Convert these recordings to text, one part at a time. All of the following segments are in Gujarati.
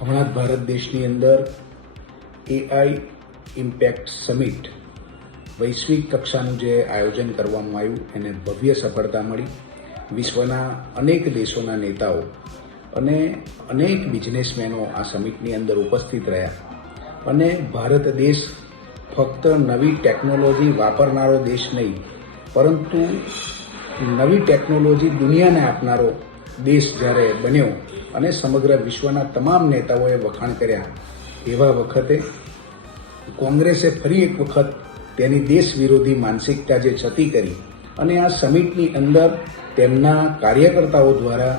હમણાં જ ભારત દેશની અંદર એઆઈ ઇમ્પેક્ટ સમિટ વૈશ્વિક કક્ષાનું જે આયોજન કરવામાં આવ્યું એને ભવ્ય સફળતા મળી. વિશ્વના અનેક દેશોના નેતાઓ અને અનેક બિઝનેસમેનો આ સમિટની અંદર ઉપસ્થિત રહ્યા અને ભારત દેશ ફક્ત નવી ટેકનોલોજી વાપરનારો દેશ નહીં, પરંતુ નવી ટેકનોલોજી દુનિયાને આપનારો દેશ જ્યારે બન્યો અને સમગ્ર વિશ્વના તમામ નેતાઓએ વખાણ કર્યા, એવા વખતે કોંગ્રેસે ફરી એક વખત તેની દેશ વિરોધી માનસિકતા જે છતી કરી અને આ સમિટની અંદર તેમના કાર્યકર્તાઓ દ્વારા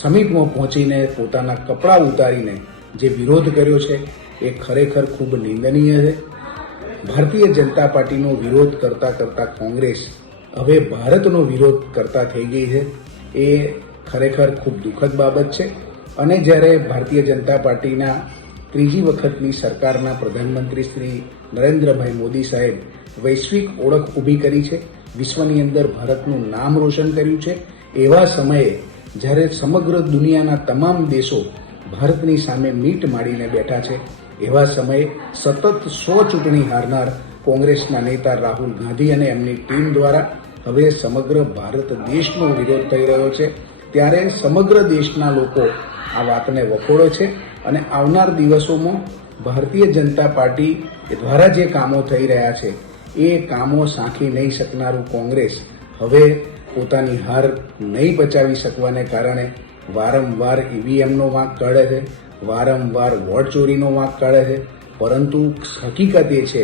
સમિટમાં પહોંચીને પોતાના કપડાં ઉતારીને જે વિરોધ કર્યો છે એ ખરેખર ખૂબ નિંદનીય છે. ભારતીય જનતા પાર્ટીનો વિરોધ કરતાં કરતાં કોંગ્રેસ હવે ભારતનો વિરોધ કરતા થઈ ગઈ છે. એ ખરેખર ખૂબ દુઃખદ બાબત છે. અને જ્યારે ભારતીય જનતા પાર્ટીના ત્રીજી વખતની સરકારના પ્રધાનમંત્રી શ્રી નરેન્દ્રભાઈ મોદી સાહેબ વૈશ્વિક ઓળખ ઊભી કરી છે, વિશ્વની અંદર ભારતનું નામ રોશન કર્યું છે, એવા સમયે જ્યારે સમગ્ર દુનિયાના તમામ દેશો ભારતની સામે મીટ માંડીને બેઠા છે, એવા સમયે સતત 100 ચૂંટણી હારનાર કોંગ્રેસના નેતા રાહુલ ગાંધી અને એમની ટીમ દ્વારા હવે સમગ્ર ભારત દેશનો વિરોધ થઈ રહ્યો છે. ત્યારે સમગ્ર દેશના લોકો આ વાતને વખોડે છે અને આવનાર દિવસોમાં ભારતીય જનતા પાર્ટી દ્વારા જે કામો થઈ રહ્યા છે એ કામો સાંખી નહીં શકનારું કોંગ્રેસ હવે પોતાની હાર નહીં બચાવી શકવાને કારણે વારંવાર ઈવીએમનો વાંક કાઢે છે, વારંવાર વોટ ચોરીનો વાંક કાઢે છે. પરંતુ હકીકત એ છે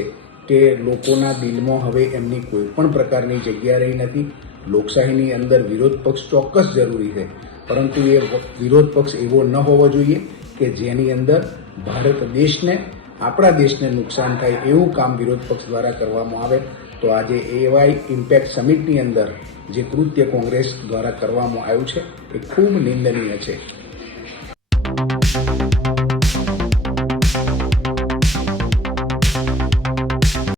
કે લોકોના દિલમાં હવે એમની કોઈ પણ પ્રકારની જગ્યા રહી નથી. લોકશાહીની અંદર વિરોધ પક્ષ ચોક્કસ જરૂરી છે, પરંતુ એ વિરોધ પક્ષ એવો ન હોવો જોઈએ કે જેની અંદર ભારત દેશને, આપણા દેશને નુકસાન થાય એવું કામ વિરોધ પક્ષ દ્વારા કરવામાં આવે. તો આજે એઆઈ ઇમ્પેક્ટ સમિટની અંદર જે કૃત્ય કોંગ્રેસ દ્વારા કરવામાં આવ્યું છે એ ખૂબ નિંદનીય છે.